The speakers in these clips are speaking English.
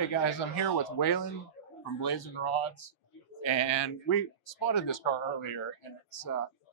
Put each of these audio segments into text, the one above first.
Hey guys, I'm here with Waylon from Blazin Rodz, and we spotted this car earlier, and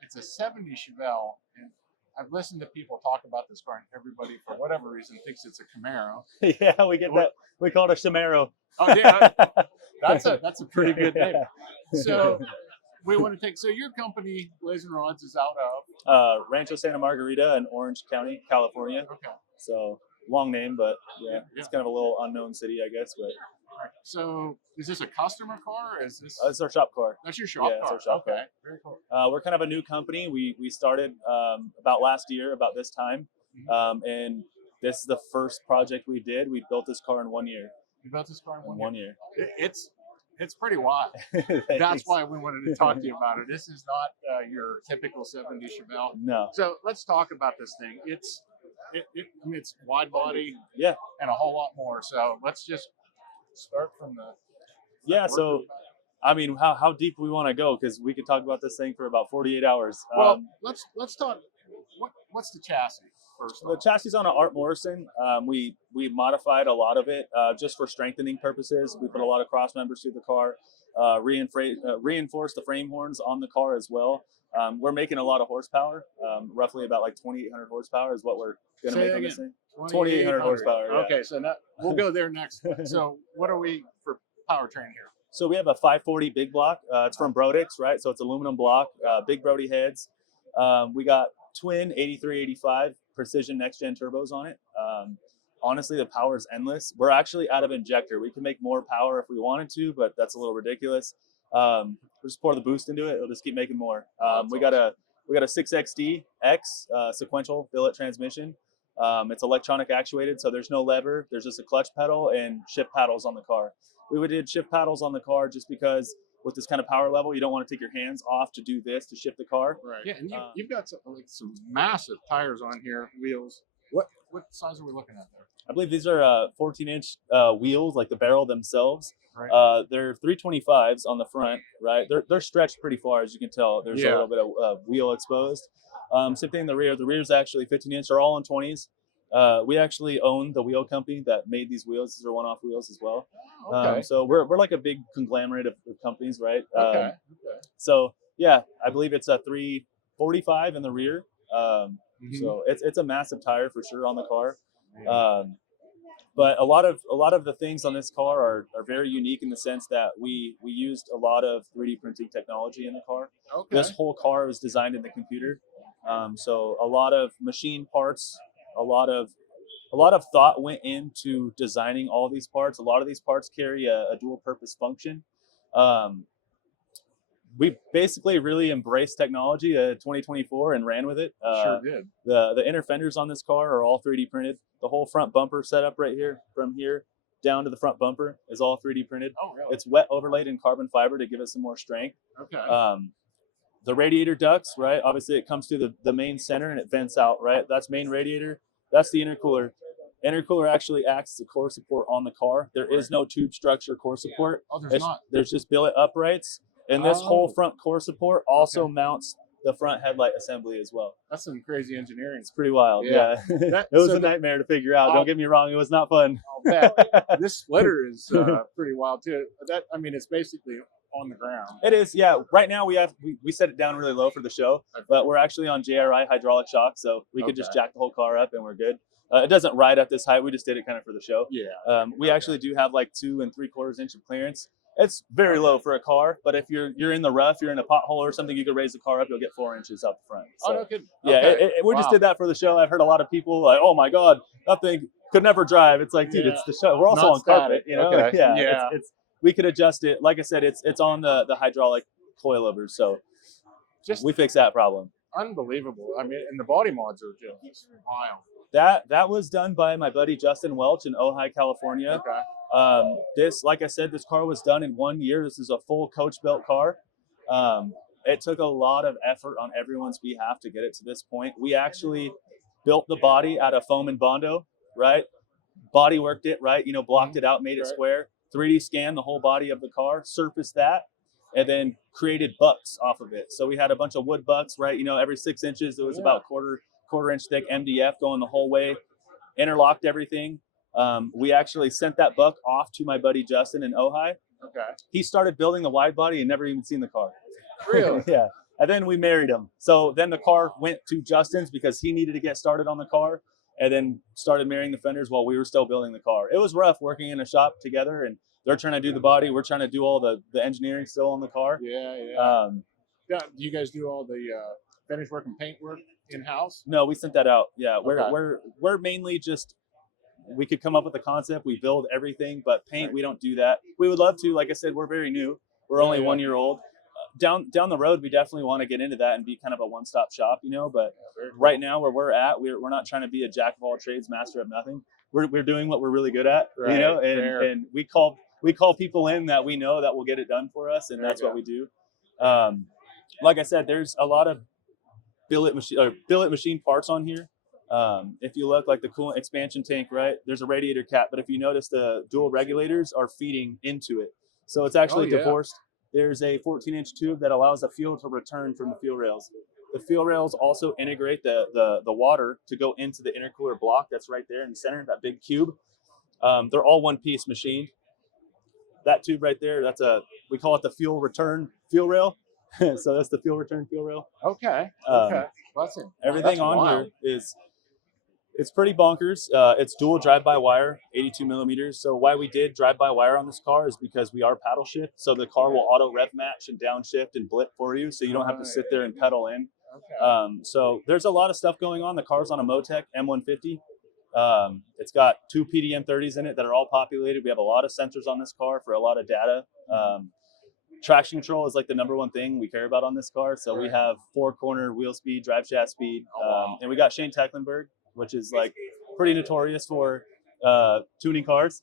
it's a '70 Chevelle. And I've listened to people talk about this car, and everybody, for whatever reason, thinks it's a Camaro. Yeah, we get that. We call it a Camaro. Oh yeah, that's a pretty good name. So we want to take. So your company, Blazin Rodz, is out of Rancho Santa Margarita in Orange County, California. Okay. So long name, but yeah, it's kind of a little unknown city, I guess. But so is this a customer car? Or is this? It's our shop car. That's your shop car. It's our shop okay. car. Very cool. We're kind of a new company. We started about last year, about this time, and this is the first project we did. We built this car in 1 year. You built this car in 1 year. It's pretty wild. That's why we wanted to talk to you about it. This is not your typical '70 Chevelle. No. So let's talk about this thing. It's wide body, yeah, and a whole lot more. So let's just start from the. Yeah. So, I mean, how deep we want to go, because we could talk about this thing for about 48 hours. Well, let's talk. What's the chassis first? The chassis on an Art Morrison. We modified a lot of it just for strengthening purposes. We put a lot of cross members through the car, reinforced the frame horns on the car as well. We're making a lot of horsepower, roughly about like 2,800 horsepower is what we're going to make on this thing. 2,800 horsepower. Yeah. Okay, so now we'll go there next. So what are we for powertrain here? So we have a 540 big block. It's from Brodix, right? So it's aluminum block, big Brody heads. We got twin 8385 precision next gen turbos on it. Honestly, the power is endless. We're actually out of injector. We can make more power if we wanted to, but that's a little ridiculous. We'll just pour the boost into it. It'll just keep making more. We got a 6XD X sequential billet transmission. It's electronic actuated, so there's no lever. There's just a clutch pedal and shift paddles on the car. We did shift paddles on the car just because with this kind of power level, you don't want to take your hands off to do this, to shift the car. Right. Yeah, and you've got some massive tires on here, wheels. What size are we looking at there? I believe these are 14-inch wheels, like the barrel themselves. Right. They're 325s on the front, right? They're stretched pretty far, as you can tell. There's a little bit of wheel exposed. Same thing in the rear. The rear is actually 15-inch. They're all on 20s. We actually own the wheel company that made these wheels. These are one-off wheels as well. Okay. So we're like a big conglomerate of companies, right? Okay. So yeah, I believe it's a 345 in the rear. So it's a massive tire for sure on the car. But a lot of the things on this car are very unique in the sense that we used a lot of 3D printing technology in the car. Okay. This whole car was designed in the computer. So a lot of machine parts, a lot of thought went into designing all these parts. A lot of these parts carry a dual purpose function. We basically really embraced technology 2024 and ran with it. Sure did. The inner fenders on this car are all 3D printed. The whole front bumper setup right here, from here down to the front bumper, is all 3D printed. Oh, really? It's wet overlaid in carbon fiber to give it some more strength. Okay. The radiator ducts, right? Obviously, it comes through the main center and it vents out, right? That's main radiator. That's the intercooler. Intercooler actually acts as a core support on the car. There is no tube structure core support. Oh, there's not. There's just billet uprights. And this whole front core support also mounts the front headlight assembly as well. That's some crazy engineering. It's pretty wild. Yeah. It was a nightmare to figure out. Don't get me wrong. It was not fun. I'll bet. This splitter is pretty wild too. It's basically on the ground. It is. Yeah. Right now we set it down really low for the show, but we're actually on JRI hydraulic shock. So we could just jack the whole car up and we're good. It doesn't ride at this height. We just did it kind of for the show. Yeah. We actually do have like 2 3/4 inch of clearance. It's very low for a car, but if you're in the rough, you're in a pothole or something, you could raise the car up, you'll get 4 inches out the front. So, no kidding. Yeah, okay. We just did that for the show. I've heard a lot of people like, oh my God, that thing could never drive. It's like, dude, it's the show. We're also on carpet, you know? Okay. Yeah. It's we could adjust it. Like I said, it's on the hydraulic coilovers, so we fix that problem. Unbelievable. And the body mods are just wild. That was done by my buddy Justin Welch in Ojai, California. Okay. This, like I said, this car was done in 1 year. This is a full coach built car. It took a lot of effort on everyone's behalf to get it to this point. We actually built the body out of foam and Bondo, right? Body worked it, right? Blocked it out, made it square. 3D scanned the whole body of the car, surfaced that, and then created bucks off of it. So we had a bunch of wood bucks, right? Every 6 inches, there was about quarter inch thick MDF going the whole way, interlocked everything. We actually sent that buck off to my buddy Justin in Ojai. Okay. He started building the wide body and never even seen the car. Really? Yeah. And then we married him. So then the car went to Justin's because he needed to get started on the car, and then started marrying the fenders while we were still building the car. It was rough working in a shop together, and they're trying to do the body. We're trying to do all the engineering still on the car. Yeah, yeah. Yeah. Do you guys do all the finish work and paint work in-house? No, we sent that out. Yeah, Okay. we're mainly just, we could come up with a concept, we build everything, but paint, we don't do that. We would love to. Like I said, we're very new. We're only 1 year old. Down the road, we definitely want to get into that and be kind of a one-stop shop, you know. But right now, where we're at, we're not trying to be a jack of all trades, master of nothing. We're doing what we're really good at, you know. And we call people in that we know that will get it done for us, and that's what we do. Like I said, there's a lot of billet machine parts on here. If you look, like the coolant expansion tank, right? There's a radiator cap, but if you notice, the dual regulators are feeding into it, so it's actually divorced. There's a 14-inch tube that allows the fuel to return from the fuel rails. The fuel rails also integrate the water to go into the intercooler block that's right there in the center, that big cube. They're all one-piece machined. That tube right there, we call it the fuel return fuel rail. So that's the fuel return fuel rail. Okay. Okay. Everything on here it's pretty bonkers. It's dual drive-by-wire, 82 millimeters. So why we did drive-by-wire on this car is because we are paddle shift. So the car will auto rev match and downshift and blip for you. So you don't have to sit there and pedal in. Okay. So there's a lot of stuff going on. The car's on a Motec M150. It's got 2 PDM 30s in it that are all populated. We have a lot of sensors on this car for a lot of data. Traction control is like the #1 thing we care about on this car. So we have 4-corner wheel speed, drive shaft speed. And we got Shane Tecklenburg, which is like pretty notorious for tuning cars.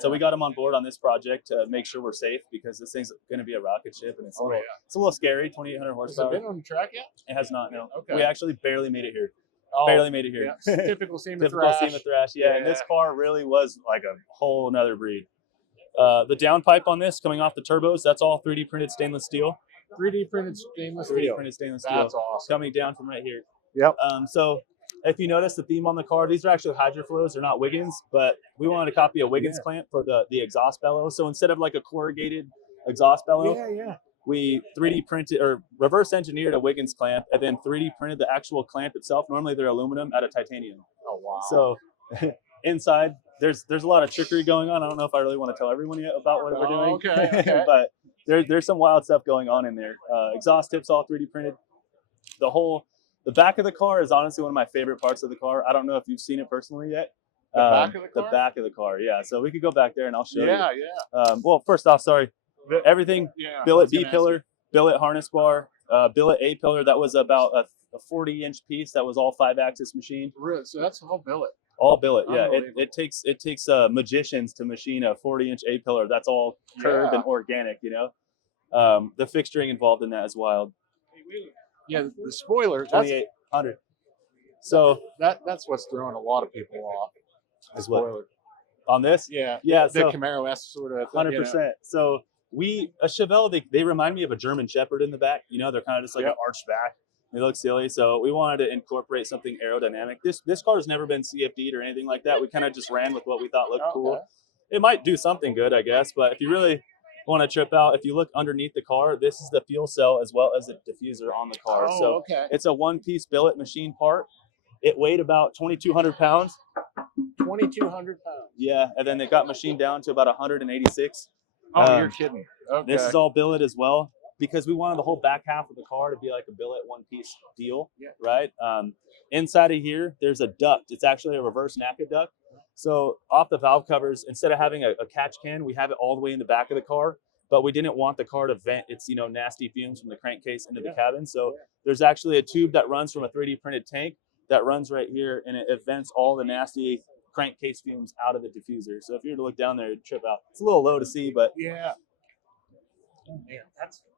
So we got him on board on this project to make sure we're safe, because this thing's going to be a rocket ship, and it's a little scary. 2,800 horsepower. Has it been on the track yet? It has not. No. Okay. We actually barely made it here. Barely made it here. Yeah. Typical SEMA thrash. SEMA thrash. Yeah. And this car really was like a whole nother breed. The downpipe on this, coming off the turbos, that's all 3D printed stainless steel. 3D printed stainless steel. 3D printed stainless steel. That's awesome. Coming down from right here. Yep. So if you notice the theme on the car, these are actually hydroflows. They're not Wiggins, but we wanted to copy a Wiggins clamp for the exhaust bellow. So instead of like a corrugated exhaust bellow, we 3D printed or reverse engineered a Wiggins clamp, and then 3D printed the actual clamp itself. Normally they're aluminum, out of titanium. Oh, wow. So inside, there's a lot of trickery going on. I don't know if I really want to tell everyone yet about what we're doing. Okay. But there's some wild stuff going on in there. Exhaust tips all 3D printed. The back of the car is honestly one of my favorite parts of the car. I don't know if you've seen it personally yet. The back of the car? The back of the car, yeah. So we could go back there and I'll show you. Yeah. Well, first off, sorry. Everything, billet B pillar, billet harness bar, billet A pillar. That was about a 40-inch piece that was all 5-axis machined. Really? So that's all billet? All billet, yeah. It takes magicians to machine a 40-inch A pillar. That's all curved and organic, you know. The fixturing involved in that is wild. Yeah, the spoiler, 2,800. So that's what's throwing a lot of people off. The spoiler. On this? Yeah. The Camaro-esque sort of thing. 100%. You know. So a Chevelle, they remind me of a German Shepherd in the back. You know, they're kind of just like an arched back. They look silly. So we wanted to incorporate something aerodynamic. This car has never been CFD'd or anything like that. We kind of just ran with what we thought looked cool. It might do something good, I guess. But if you really want to trip out, if you look underneath the car, this is the fuel cell as well as the diffuser on the car. It's a one-piece billet machine part. It weighed about 2,200 pounds. 2,200 pounds. Yeah, and then it got machined down to about 186. Oh, you're kidding. Okay. This is all billet as well, because we wanted the whole back half of the car to be like a billet one-piece deal, right? Inside of here, there's a duct. It's actually a reverse NACA duct. So off the valve covers, instead of having a catch can, we have it all the way in the back of the car, but we didn't want the car to vent its, nasty fumes from the crankcase into the cabin. So there's actually a tube that runs from a 3D printed tank that runs right here, and it vents all the nasty crankcase fumes out of the diffuser. So if you were to look down there, you'd trip out. It's a little low to see, but oh, man,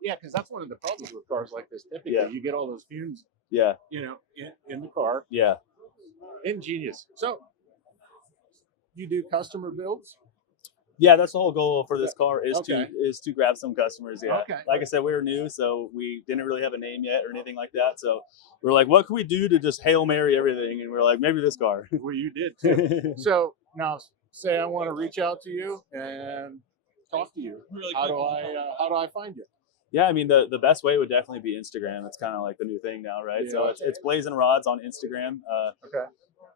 because that's one of the problems with cars like this. Typically, you get all those fumes. In the car. Yeah. Ingenious. So, you do customer builds? Yeah, that's the whole goal for this car is to grab some customers. Yeah. Okay. Like I said, we were new, so we didn't really have a name yet or anything like that. So we're like, what can we do to just Hail Mary everything? And we're like, maybe this car. Well, you did too. So Now, say I want to reach out to you and talk to you. How do I find you? Yeah, I mean the best way would definitely be Instagram. It's kind of like the new thing now, right? Yeah. So it's Blazin Rodz on Instagram. Okay.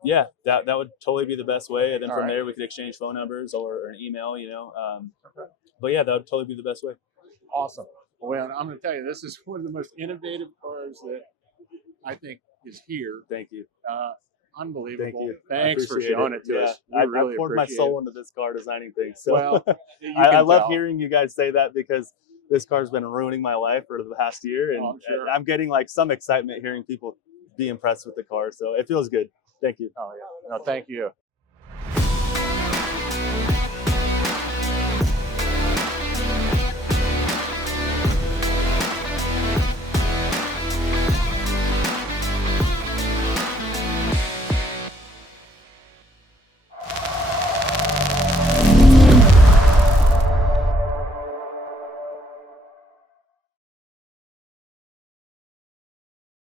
Yeah, that would totally be the best way. And then All from right. there we could exchange phone numbers or an email, you know. Okay. But yeah, that would totally be the best way. Awesome. Well, I'm going to tell you, this is one of the most innovative cars that I think is here. Thank you. Unbelievable. Thank you. Thanks for appreciate showing it to us. We I really poured my appreciate soul it. into this car designing things. So Well, you I can love tell. hearing you guys say that because this car's been ruining my life for the past year, and Oh, I'm sure. I'm getting like some excitement hearing people be impressed with the car. So it feels good. Thank you. Oh, yeah. No, thank you.